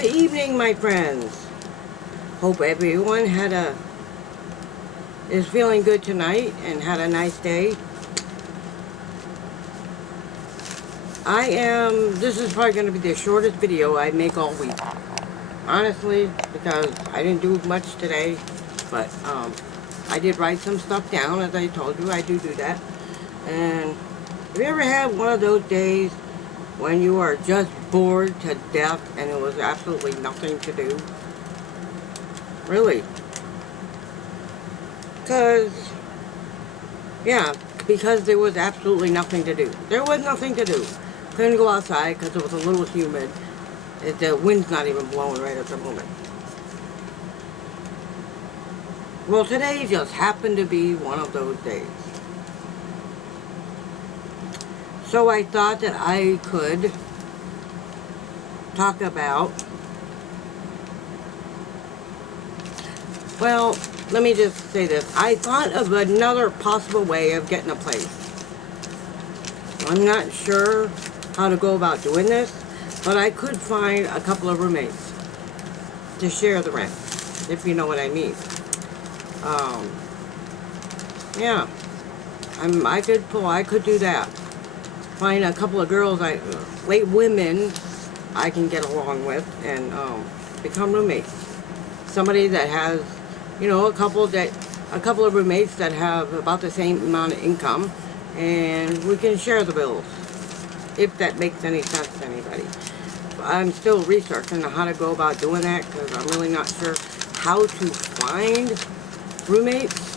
Good evening, my friends. Hope everyone is feeling good tonight and had a nice day. This is probably going to be the shortest video I make all week. Honestly, because I didn't do much today, but I did write some stuff down, as I told you. I do that. And have you ever had one of those days when you are just bored to death and it was absolutely nothing to do? Really? Because there was absolutely nothing to do. There was nothing to do. Couldn't go outside because it was a little humid. The wind's not even blowing right at the moment. Well, today just happened to be one of those days. So I thought that I could talk about, well, let me just say this. I thought of another possible way of getting a place. I'm not sure how to go about doing this, but I could find a couple of roommates to share the rent, if you know what I mean. Yeah, I could do that. Find a couple of girls, women I can get along with and become roommates. Somebody that has, a couple of roommates that have about the same amount of income, and we can share the bills, if that makes any sense to anybody. I'm still researching how to go about doing that, because I'm really not sure how to find roommates.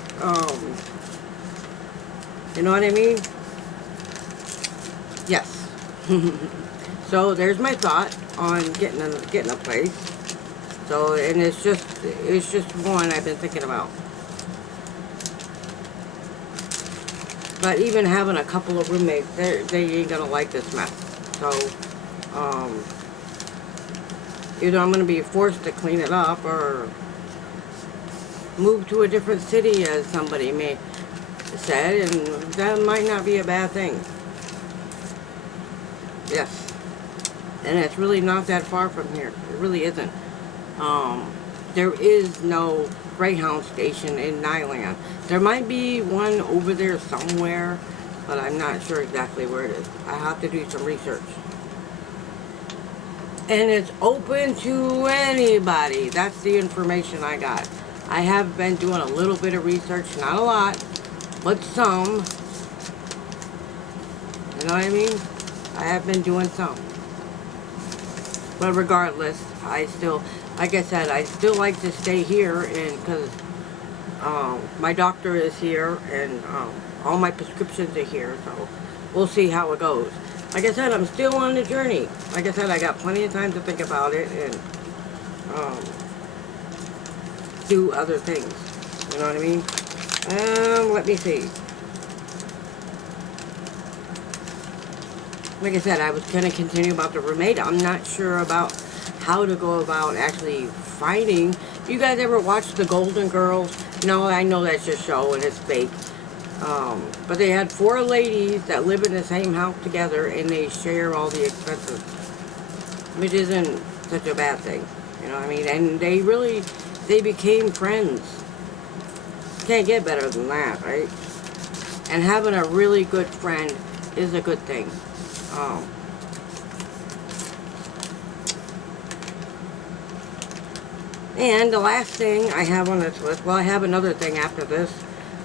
You know what I mean? Yes. So there's my thought on getting a place. So, and it's just one I've been thinking about. But even having a couple of roommates, they ain't gonna like this mess. So, either I'm gonna be forced to clean it up or move to a different city, as somebody may said, and that might not be a bad thing. Yes. And it's really not that far from here. It really isn't. There is no Greyhound station in Nyland. There might be one over there somewhere, but I'm not sure exactly where it is. I have to do some research. And it's open to anybody. That's the information I got. I have been doing a little bit of research, not a lot, but some. You know what I mean? I have been doing some. But regardless, I still, like I said, I still like to stay here, and because my doctor is here, and all my prescriptions are here, so we'll see how it goes. Like I said, I'm still on the journey. Like I said, I got plenty of time to think about it and do other things. You know what I mean? Let me see. Like I said, I was going to continue about the roommate. I'm not sure about how to go about actually finding. You guys ever watch The Golden Girls? No, I know that's just a show and it's fake. But they had 4 ladies that live in the same house together, and they share all the expenses, which isn't such a bad thing. You know what I mean? And they became friends. Can't get better than that, right? And having a really good friend is a good thing. And the last thing I have on this list, well, I have another thing after this,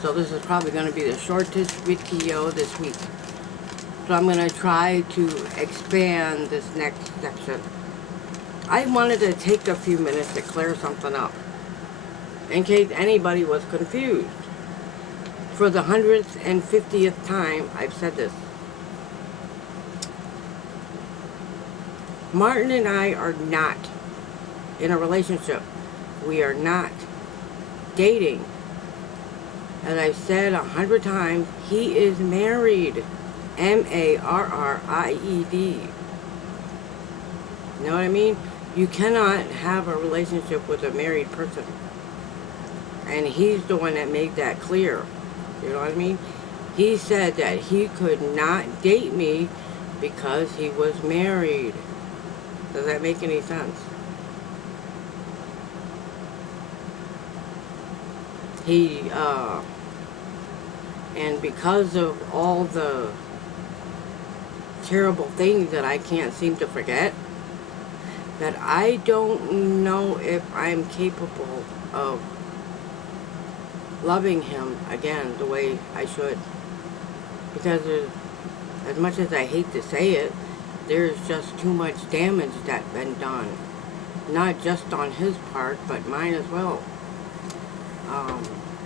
so this is probably going to be the shortest video this week. So I'm going to try to expand this next section. I wanted to take a few minutes to clear something up, in case anybody was confused. For the 150th time, I've said this. Martin and I are not in a relationship. We are not dating. As I've said 100 times, he is married. M-A-R-R-I-E-D. You know what I mean? You cannot have a relationship with a married person. And he's the one that made that clear. You know what I mean? He said that he could not date me because he was married. Does that make any sense? He, and because of all the terrible things that I can't seem to forget, that I don't know if I'm capable of loving him again the way I should. Because as much as I hate to say it, there's just too much damage that's been done. Not just on his part, but mine as well.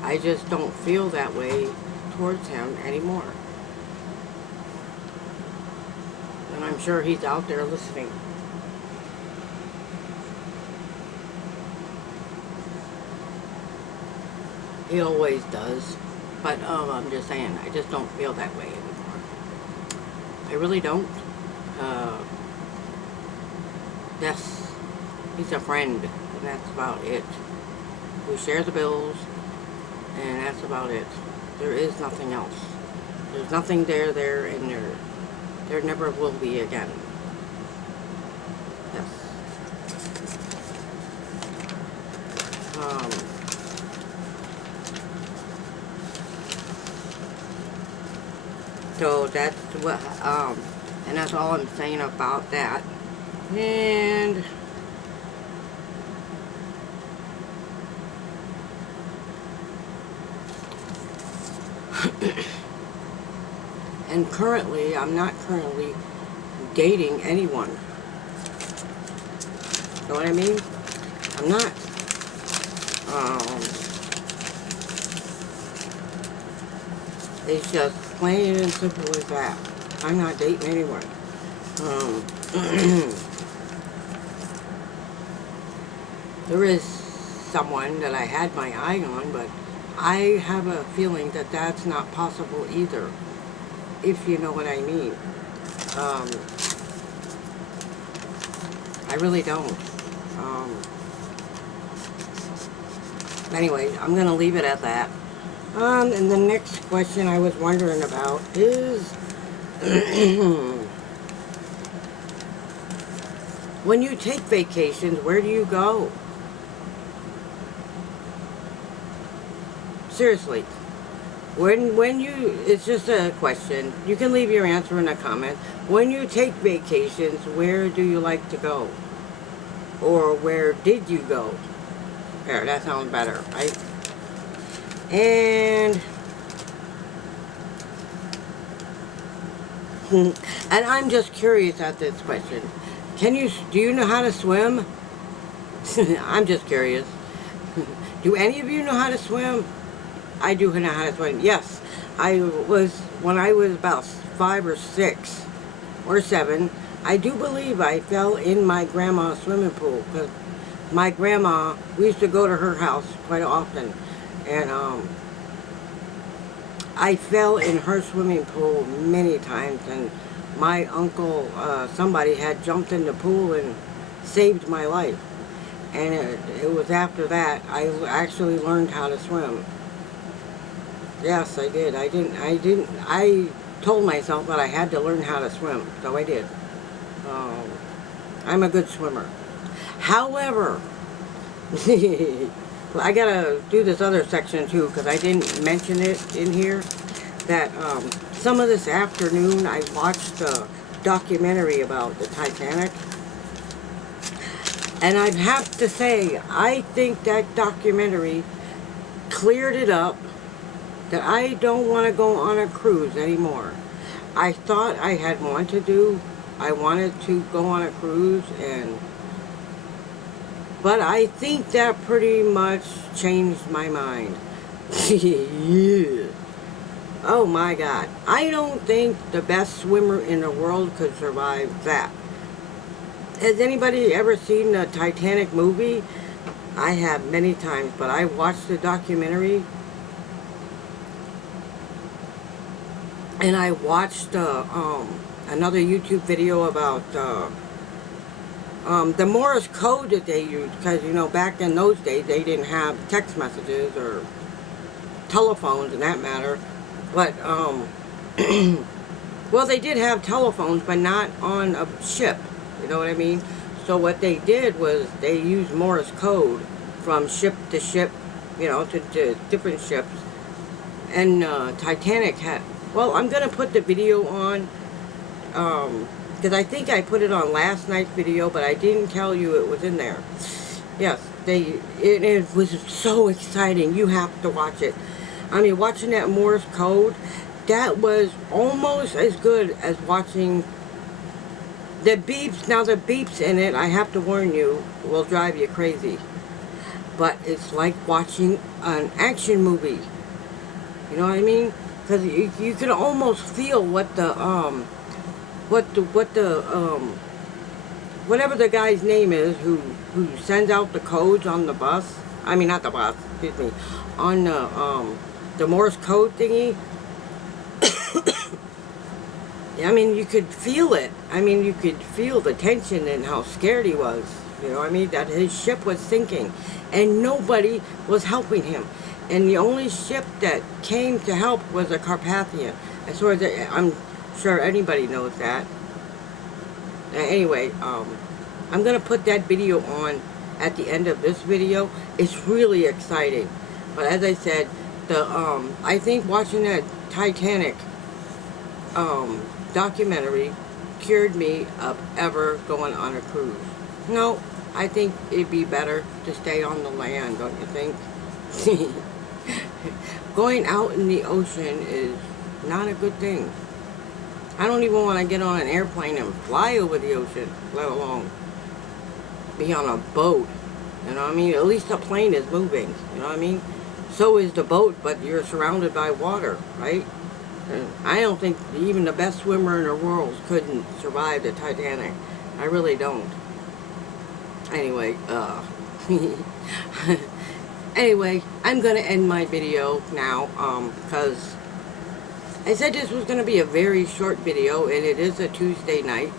I just don't feel that way towards him anymore. And I'm sure he's out there listening. He always does. But I'm just saying, I just don't feel that way anymore. I really don't. Yes, he's a friend, and that's about it. We share the bills, and that's about it. There is nothing else. There's nothing there, and there never will be again. Yes. So that's what, and that's all I'm saying about that. And and currently, I'm not currently dating anyone. Know what I mean? I'm not. It's just plain and simple as that. I'm not dating anyone. There is someone that I had my eye on, but I have a feeling that that's not possible either, if you know what I mean. I really don't. Anyway, I'm going to leave it at that. And the next question I was wondering about is, when you take vacations, where do you go? Seriously. When you, it's just a question. You can leave your answer in a comment. When you take vacations, where do you like to go? Or where did you go? There, that sounds better, right? And I'm just curious at this question. Do you know how to swim? I'm just curious. Do any of you know how to swim? I do know how to swim. Yes, when I was about 5 or 6 or 7, I do believe I fell in my grandma's swimming pool, because my grandma, we used to go to her house quite often, and I fell in her swimming pool many times, and my uncle, somebody had jumped in the pool and saved my life. And it was after that I actually learned how to swim. Yes, I did. I told myself that I had to learn how to swim, so I did. I'm a good swimmer. However, I gotta do this other section too, because I didn't mention it in here, that some of this afternoon I watched a documentary about the Titanic. And I have to say, I think that documentary cleared it up, that I don't want to go on a cruise anymore. I thought I had one to do. I wanted to go on a cruise, but I think that pretty much changed my mind. Yeah. Oh my God. I don't think the best swimmer in the world could survive that. Has anybody ever seen the Titanic movie? I have many times, but I watched the documentary. And I watched another YouTube video about the Morse code that they used, because, you know, back in those days they didn't have text messages or telephones in that matter. But, well, they did have telephones, but not on a ship, you know what I mean? So what they did was they used Morse code from ship to ship you know, to different ships. And Titanic had, well, I'm going to put the video on, because I think I put it on last night's video, but I didn't tell you it was in there. Yes, it was so exciting. You have to watch it. I mean, watching that Morse code, that was almost as good as watching the beeps. Now, the beeps in it, I have to warn you, will drive you crazy. But it's like watching an action movie. You know what I mean? Because you can almost feel what the whatever the guy's name is who sends out the codes on the bus. I mean, not the bus, excuse me, on the Morse code thingy. I mean, you could feel it. I mean, you could feel the tension and how scared he was. You know what I mean? That his ship was sinking, and nobody was helping him. And the only ship that came to help was a Carpathian. As far as I'm sure anybody knows that. Anyway, I'm gonna put that video on at the end of this video. It's really exciting. But as I said, I think watching that Titanic documentary cured me of ever going on a cruise. No, I think it'd be better to stay on the land, don't you think? Going out in the ocean is not a good thing. I don't even want to get on an airplane and fly over the ocean, let alone be on a boat. You know what I mean? At least the plane is moving. You know what I mean? So is the boat, but you're surrounded by water, right? And I don't think even the best swimmer in the world couldn't survive the Titanic. I really don't. Anyway, anyway, I'm going to end my video now, because I said this was going to be a very short video, and it is a Tuesday night.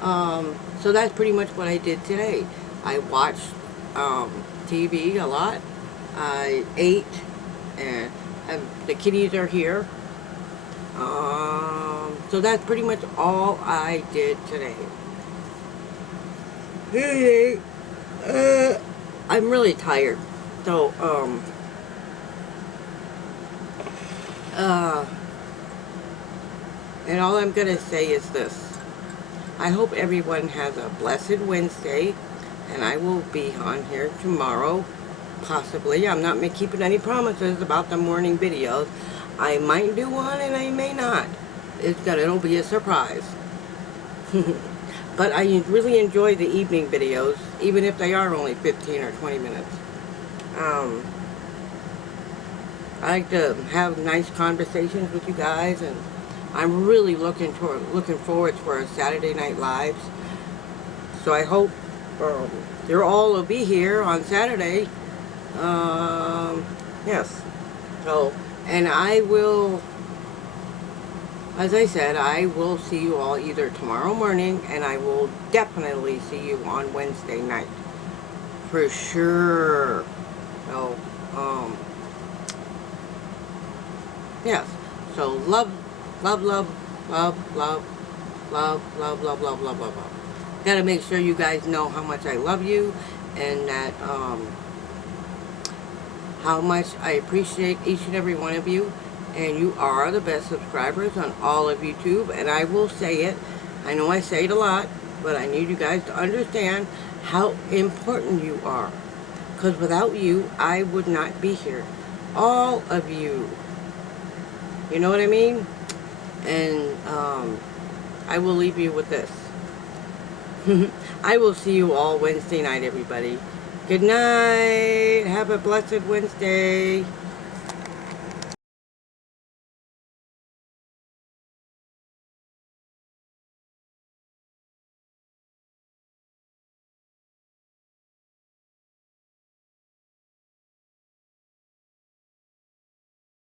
So that's pretty much what I did today. I watched TV a lot. I ate, and the kitties are here. So that's pretty much all I did today. I'm really tired. So, and all I'm going to say is this. I hope everyone has a blessed Wednesday, and I will be on here tomorrow, possibly. I'm not keeping any promises about the morning videos. I might do one, and I may not. It'll be a surprise. But I really enjoy the evening videos, even if they are only 15 or 20 minutes. I like to have nice conversations with you guys, and I'm really looking forward to our Saturday Night Lives. So I hope you all will be here on Saturday. Yes. So, and I will, as I said, I will see you all either tomorrow morning, and I will definitely see you on Wednesday night. For sure. So, yes. So, love, love, love, love, love, love, love, love, love, love, love, love. Gotta make sure you guys know how much I love you, and that, how much I appreciate each and every one of you. And you are the best subscribers on all of YouTube. And I will say it. I know I say it a lot, but I need you guys to understand how important you are. Because without you, I would not be here. All of you. You know what I mean? And I will leave you with this. I will see you all Wednesday night, everybody. Good night. Have a blessed Wednesday.